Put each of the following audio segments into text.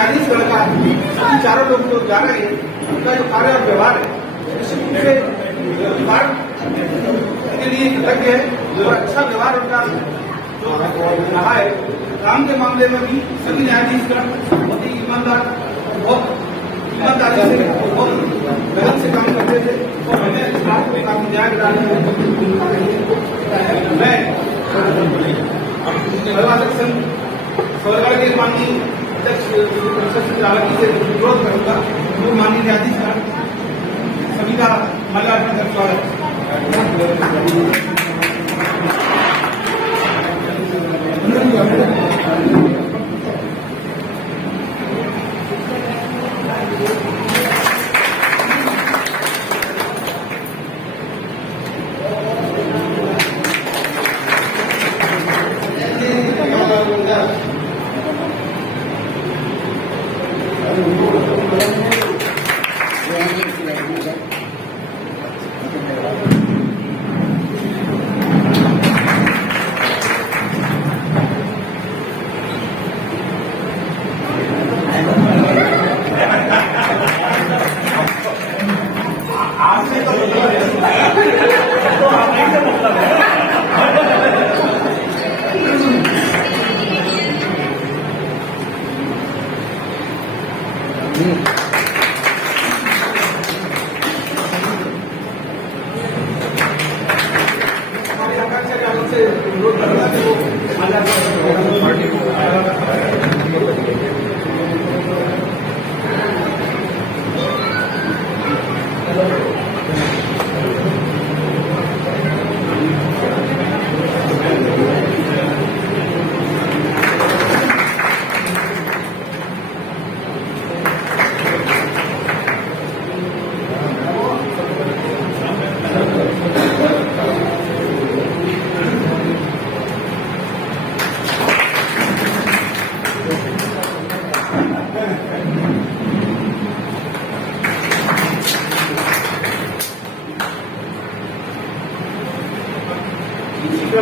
न्यायाधीश का सभी चारों लोग जो जा रहे हैं उनका जो कार्य और व्यवहार है निश्चित रूप से विभाग के लिए कृतज्ञ है और अच्छा व्यवहार उनका जो रहा है। काम के मामले में भी सभी न्यायाधीश का बहुत ही ईमानदार बहुत ईमानदारी से बहुत मेहनत से काम करते थे और हमें इस बात को काफी न्याय दिलाने में मैं अभिभाषक संघ सौरगढ़ के माननीय अध्यक्ष चालकी से अनुरोध करूंगा जो माननीय न्यायाधीश का सभी का माल्यार्पण कर स्वागत।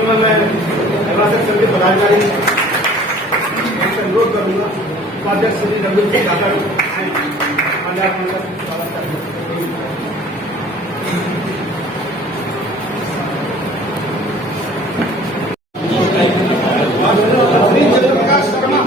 मैं अभिभाषक संघ के पदाधिकारी अनुरोध करूंगा उपाध्यक्ष श्री रंजीत सिंह जाकर जयप्रकाश शर्मा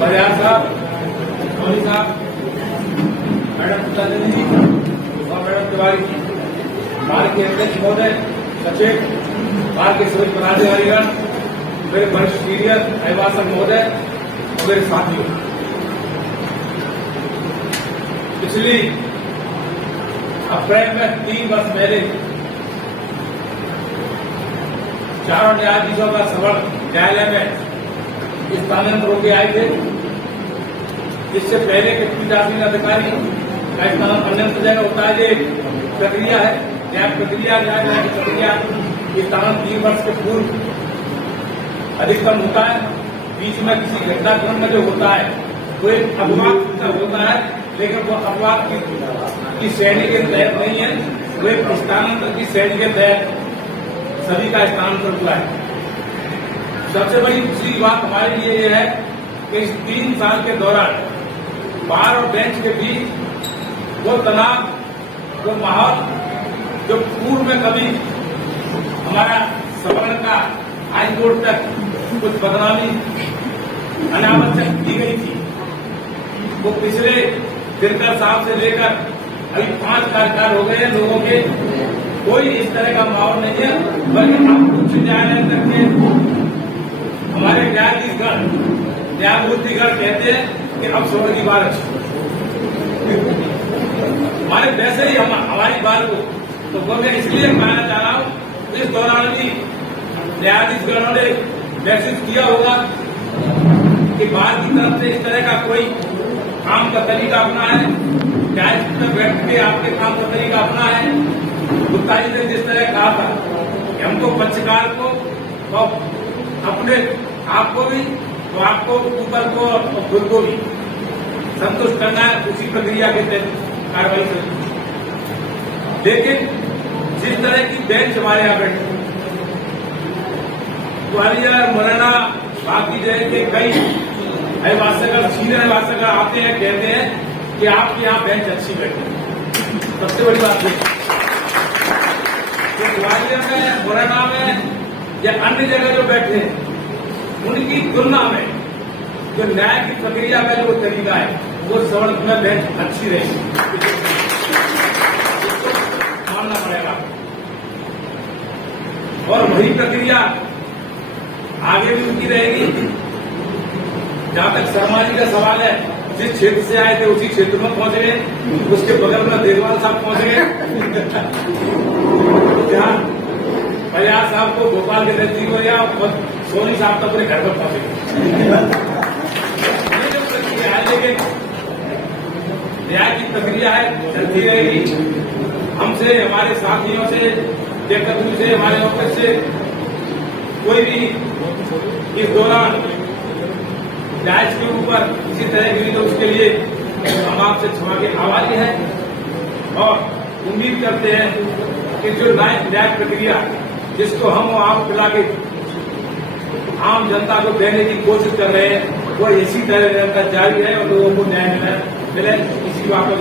बरियार साहब, सोनी साहब, मैडम जी और मैडम तिवारी जी, बार के अध्यक्ष महोदय, सचिव, बार के सभी पदाधिकारीगण, मेरे वरिष्ठ सीनियर अभिभाषक महोदय और मेरे साथियों, पिछली अप्रैल में 3 वर्ष पहले चारों न्यायाधीशों का श्रवण न्यायालय में स्थानांतरण होकर आए थे। इससे पहले के पीठासीन अधिकारी का स्थानांतरण अन्य जगह होता है। ये प्रक्रिया है, न्याय प्रक्रिया न्याय प्रक्रिया स्थानांतरण 3 वर्ष के पूर्व अधिकतम होता है। बीच में किसी घटनाक्रम में जो होता है वो एक अपवाद होता है, लेकिन वो अपवाद की श्रेणी के तहत नहीं है, वो एक स्थानांतरण की श्रेणी के तहत सभी का स्थानांतरण हुआ है। सबसे बड़ी दूसरी बात हमारे लिए ये है कि इस 3 साल के दौरान बार और बेंच के बीच वो तनाव, वो माहौल जो पूर्व में कभी हमारा सवर्ण का हाईकोर्ट तक कुछ बदनामी अनावश्यक की गई थी, वो पिछले दिनकर साहब से लेकर अभी 5 कार्यकाल हो गए हैं लोगों के, कोई इस तरह का माहौल नहीं है। बल्कि हम उच्च न्यायालय तक के न्यायमूर्तिगण कहते हैं कि अब सवर्ण की बात अच्छी हमारे वैसे ही हमारी बात को तो वो मैं इसलिए कहना चाह रहा हूं इस दौरान भी न्यायाधीशगणों ने महसूस किया होगा कि बाहर की तरफ से इस तरह का कोई काम का तरीका अपना है, न्यायाधीश में बैठ के आपके काम का तरीका अपना है। गुप्ता जी ने जिस तरह कहा था कि हमको पक्षकार को और अपने आपको भी तो आपको ऊपर को और खुद को भी संतुष्ट करना है, उसी प्रक्रिया के तहत कार्रवाई करनी। लेकिन जिस तरह की बेंच हमारे यहाँ बैठी ग्वालियर मुरैना बाकी जगह के कई अभिभाषक सीनियर अभिभाषक आते हैं, कहते हैं कि आपके यहाँ बेंच अच्छी बैठी। सबसे बड़ी बात है तो ग्वालियर में मुरैना में या अन्य जगह जो बैठे हैं उनकी तुलना में जो न्याय की प्रक्रिया का जो तरीका है वो सवर्ण में बेंच अच्छी रहेगी, मानना पड़ेगा। और वही प्रक्रिया आगे भी उनकी रहेगी। जहां तक शर्मा जी का सवाल है, जिस क्षेत्र से आए थे उसी क्षेत्र में पहुंच गए, उसके बगल में देववाल साहब पहुंच गए, जहां प्रयास साहब को भोपाल के नजदीक हो गया और सोनी साहब तो अपने घर पर पहुंच गए। ये जो प्रक्रिया है, लेकिन न्याय की प्रक्रिया है चलती रहेगी। हमसे, हमारे साथियों से, देवकतू से, हमारे ऑफिस से कोई भी इस दौरान जायज के ऊपर किसी तरह की तो उसके लिए हम आपसे क्षमा के आभारी हैं और उम्मीद करते हैं कि जो न्याय प्रक्रिया जिसको हम आप पिला के आम जनता को देने की कोशिश कर रहे हैं वो इसी तरह जारी है और लोगों को न्याय मिले। इसी बात को